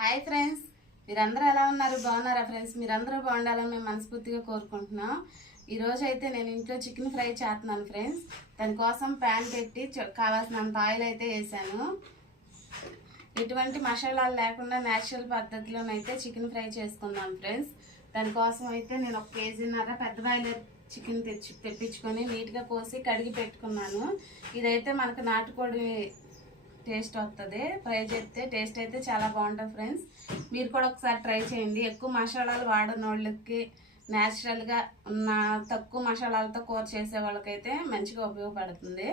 Hi friends మీరందరూ ఎలా ఉన్నారు? బాగున్నారా ఫ్రెండ్స్ మీరందరూ బాగుండాలని మేము మనస్ఫూర్తిగా కోరుకుంటున్నాం. ఈరోజు అయితే నేను ఇంట్లో చికెన్ ఫ్రై చేస్తున్నాను ఫ్రెండ్స్ దానికోసం ప్యాన్ పెట్టి చ- కావాల్సినంత ఆయిల్ అయితే వేసాను. ఎటువంటి మసాలాలు లేకుండా న్యాచురల్ పద్ధతిలోనైతే చికెన్ ఫ్రై చేసుకుందాం ఫ్రెండ్స్ దానికోసం అయితే నేను ఒక కేజీన్నర పెద్ద బాయిలర్ చికెన్ తెచ్చి తెప్పించుకొని నీట్గా కోసి కడిగి పెట్టుకున్నాను. ఇదైతే మనకు నాటుకోడి టేస్ట్ వస్తుంది ఫ్రై చేస్తే టేస్ట్ అయితే చాలా బాగుంటుంది ఫ్రెండ్స్. మీరు కూడా ఒకసారి ట్రై చేయండి. ఎక్కువ మసాలాలు వాడని వాళ్ళకి న్యాచురల్గా ఉన్న తక్కువ మసాలాలతో కూర చేసే వాళ్ళకైతే మంచిగా ఉపయోగపడుతుంది.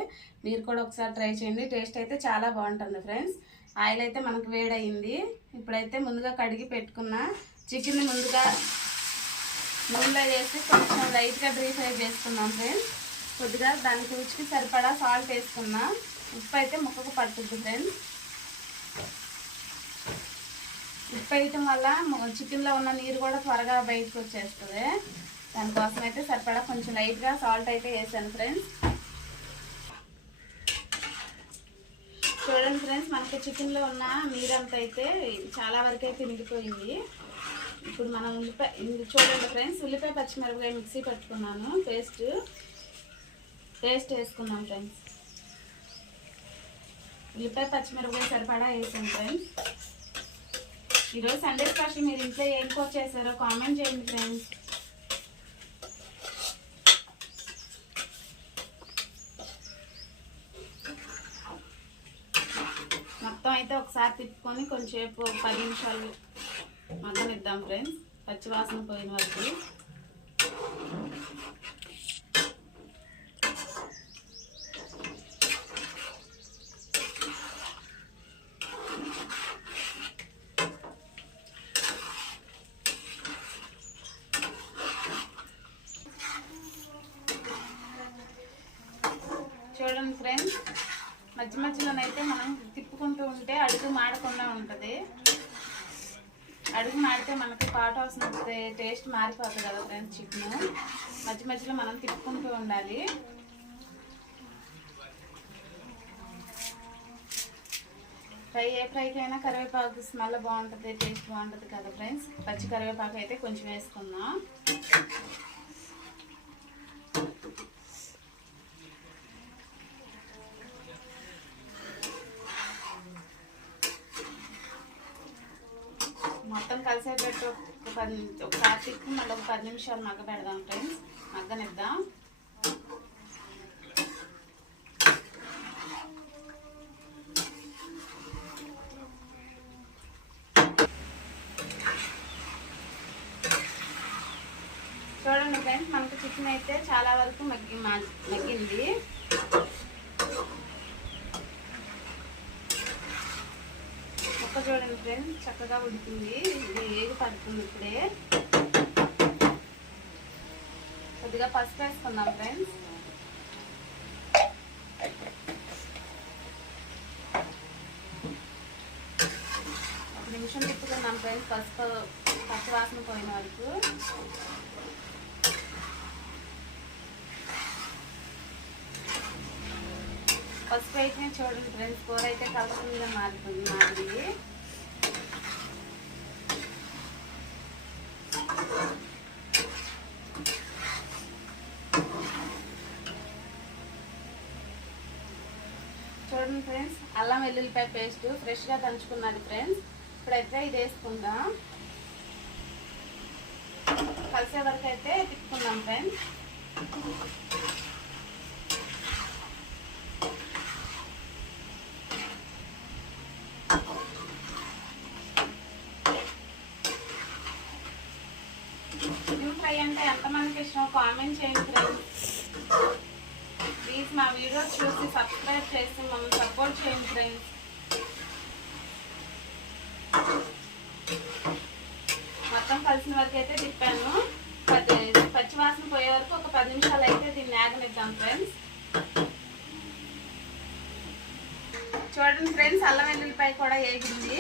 మీరు కూడా ఒకసారి ట్రై చేయండి. టేస్ట్ అయితే చాలా బాగుంటుంది ఫ్రెండ్స్. ఆయిల్ అయితే మనకు వేడయింది. ఇప్పుడైతే ముందుగా కడిగి పెట్టుకున్న చికెన్ ముందుగా నూనెలో వేసి కొంచెం లైట్గా డ్రీ ఫ్రై చేసుకున్నాం ఫ్రెండ్స్. కొద్దిగా దానికి రుచికి సరిపడా సాల్ట్ వేసుకున్నాం ఉప్పు అయితే ముక్కకు పట్టుద్ది ఫ్రెండ్స్ ఉప్పు వేయటం వల్ల చికెన్లో ఉన్న నీరు కూడా త్వరగా బయటకు వచ్చేస్తుంది. దానికోసం అయితే సరిపడా కొంచెం లైట్గా సాల్ట్ అయితే వేసాను ఫ్రెండ్స్ చూడండి ఫ్రెండ్స్ మనకి చికెన్లో ఉన్న నీరంతా అయితే చాలా వరకు అయితే మిగిలిపోయింది ఇప్పుడు మనం ఉల్లిపాయ చూడండి ఫ్రెండ్స్ ఉల్లిపాయ పచ్చిమిరపకాయ మిక్సీ పట్టుకున్నాను పేస్ట్. పేస్ట్ వేసుకున్నాం ఫ్రెండ్స్ ఉల్లిపాయ పచ్చిమిరపకాయ సరిపడా వేసాను ఫ్రెండ్స్ ఈరోజు సండే స్పెషల్ మీరు ఇంట్లో ఏం కూర చేశారో కామెంట్ చేయండి ఫ్రెండ్స్ మొత్తం అయితే ఒకసారి తిప్పుకొని కొంచెంసేపు పది నిమిషాలు మగ్గనిద్దాం ఫ్రెండ్స్ పచ్చివాసన పోయిన వరకు చూడండి ఫ్రెండ్స్ మధ్య మధ్యలోనైతే మనం తిప్పుకుంటూ ఉంటే అడుగు మాడకుండా ఉంటుంది. అడుగు మాడితే మనకి పాట వస్తే టేస్ట్ మారిపోతుంది కదా ఫ్రెండ్స్ చికెన్. మధ్య మధ్యలో మనం తిప్పుకుంటూ ఉండాలి. ఫ్రై ఏ ఫ్రైకి అయినా కరివేపాకు స్మెల్ బాగుంటుంది టేస్ట్ బాగుంటుంది కదా ఫ్రెండ్స్ పచ్చి కరివేపాకు అయితే కొంచెం వేసుకుందాం. మొత్తం ఒక పది ఒకసారి తిప్పి మళ్ళీ ఒక పది నిమిషాలు మగ్గ పెడదాం ఫ్రెండ్స్. మగ్గనిద్దాం. చూడండి ఫ్రెండ్స్ మనకు చికెన్ అయితే చాలా వరకు మగ్గి మగ్గింది మొక్క చూడండి ఫ్రెండ్స్ చక్కగా ఉడికింది. ఇది ఏది పడుతుంది ఇప్పుడే? కొద్దిగా పసుపు వేసుకుందాం ఫ్రెండ్స్ ఒక నిమిషం తిప్పుకుందాం ఫ్రెండ్స్ పసుపు పచ్చి వాసన పోయిన వరకు. పసుపు అయితే చూడండి ఫ్రెండ్స్ కూర అయితే కలర్ఫుల్గా మారుతుంది మాది చూడండి ఫ్రెండ్స్ అల్లం వెల్లుల్లిపాయ పేస్ట్ ఫ్రెష్గా దంచుకున్నది ఫ్రెండ్స్ ఇప్పుడైతే ఇది వేసుకుందాం. కలిసే వరకు అయితే తిప్పుకుందాం ఫ్రెండ్స్ చికెన్ ఫ్రై అంటే ఎంతమందికి ఇష్టం కామెంట్ చేయండి ఫ్రెండ్స్ వీడియోస్ చూసి సబ్స్క్రైబ్ చేసి మనం సపోర్ట్ చేయండి ఫ్రెండ్స్ మొత్తం కలిసిన వరకు అయితే తిప్పాను పది పచ్చివాసన పోయే వరకు ఒక పది నిమిషాలు అయితే దీన్ని ఆగనిద్దాం ఫ్రెండ్స్ చూడండి ఫ్రెండ్స్ అల్లం వెల్లుల్లిపాయ కూడా వేగింది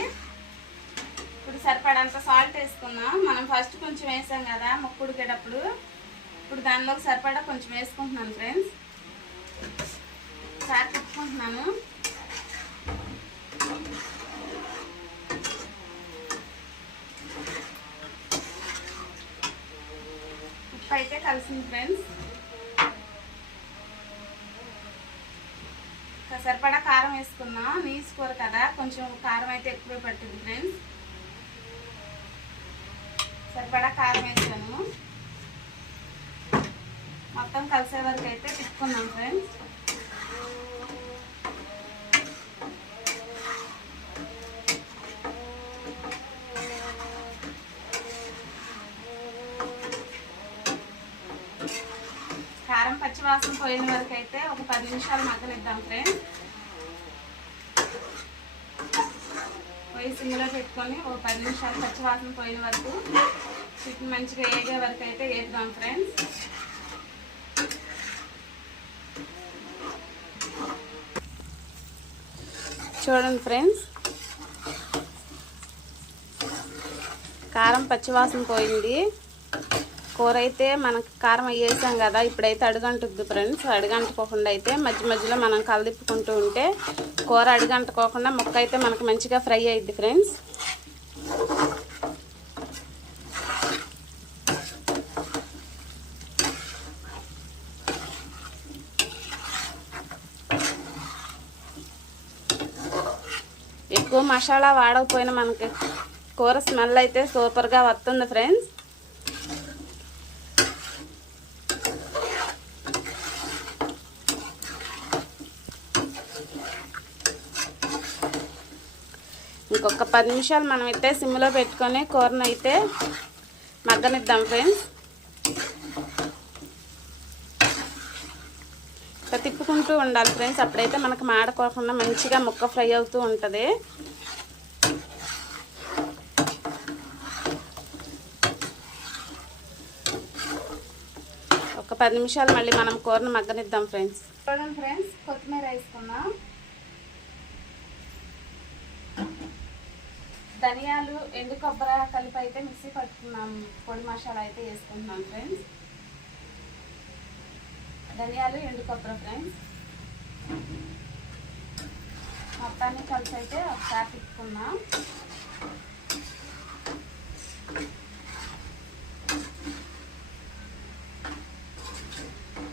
ఇప్పుడు సరిపడంత సాల్ట్ వేసుకుందాం మనం ఫస్ట్ కొంచెం వేసాం కదా మొక్కుడికేటప్పుడు ఇప్పుడు దానిలోకి సరిపడా కొంచెం వేసుకుంటున్నాను ఫ్రెండ్స్ ఒకసారి తిప్పుకుంటున్నాను అయితే కలిసింది ఫ్రెండ్స్ ఇంకా సరిపడా కారం వేసుకున్నాం నీసు కూర కదా. కొంచెం కారం అయితే ఎక్కువే పట్టింది ఫ్రెండ్స్ సరిపడా కారం వేసాను. మొత్తం కలిసే వరకు అయితే తిప్పుకున్నాం ఫ్రెండ్స్ వాసన పోయిన వరకు అయితే ఒక పది నిమిషాలు మగ్గనిద్దాం ఫ్రెండ్స్ పోయి సిమ్లో పెట్టుకొని ఒక పది నిమిషాలు పచ్చి వాసన పోయిన వరకు చికెన్ మంచిగా వేగే వరకు అయితే వేద్దాం ఫ్రెండ్స్ చూడండి ఫ్రెండ్స్ కారం పచ్చివాసన పోయింది. కూర అయితే మనకి కారం వేసాం కదా ఇప్పుడైతే అడుగంటుద్ది ఫ్రెండ్స్ అడుగంటుకోకుండా అయితే మధ్య మధ్యలో మనం కలదిప్పుకుంటూ ఉంటే కూర అడుగంటుకోకుండా ముక్క అయితే మనకు మంచిగా ఫ్రై అయ్యిద్ది ఫ్రెండ్స్ ఎక్కువ మసాలా వాడకపోయినా మనకి కూర స్మెల్ అయితే సూపర్గా వస్తుంది ఫ్రెండ్స్ ఇంకొక పది నిమిషాలు మనం అయితే సిమ్లో పెట్టుకొని కూరను అయితే మగ్గనిద్దాం ఫ్రెండ్స్. ఇట్లా తిప్పుకుంటూ ఉండాలి ఫ్రెండ్స్. అప్పుడైతే మనకు మాడకోకుండా మంచిగా ముక్క ఫ్రై అవుతూ ఉంటుంది. ఒక పది నిమిషాలు మళ్ళీ మనం కూరను మగ్గనిద్దాం ఫ్రెండ్స్. చూడండి ఫ్రెండ్స్ కొత్తిమీర వేసుకున్నాం ధనియాలు ఎండు కొబ్బరి కలిపి అయితే మిక్సీ పట్టుకున్నాం? పొడి మసాలా అయితే వేసుకుంటున్నాం ఫ్రెండ్స్ ధనియాలు ఎండు కొబ్బరి ఫ్రెండ్స్ మొత్తాన్ని కలిసి అయితే ఒకసారి తిప్పుకున్నాం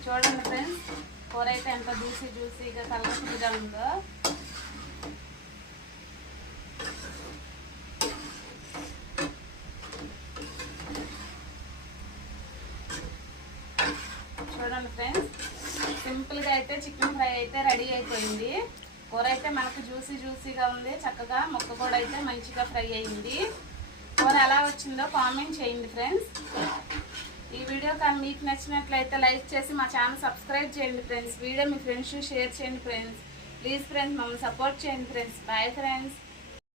చూడండి ఫ్రెండ్స్ కూర అయితే ఎంత జ్యూసీ జ్యూసీగా కలర్ఫుల్గా ఉందో. చూడండి ఫ్రెండ్స్. సింపుల్గా అయితే చికెన్ ఫ్రై అయితే రెడీ అయిపోయింది. కూర అయితే మనకు జ్యూసీ జ్యూసీగా ఉంది. చక్కగా ముక్క కూడా అయితే మంచిగా ఫ్రై అయింది. కూర ఎలా వచ్చిందో కామెంట్ చేయండి ఫ్రెండ్స్. ఈ వీడియో కానీ మీకు నచ్చినట్లయితే లైక్ చేసి మా ఛానల్ సబ్స్క్రైబ్ చేయండి ఫ్రెండ్స్. వీడియో మీ ఫ్రెండ్స్ షేర్ చేయండి ఫ్రెండ్స్. ప్లీజ్ ఫ్రెండ్స్ మమ్మల్ని సపోర్ట్ చేయండి ఫ్రెండ్స్. Bye friends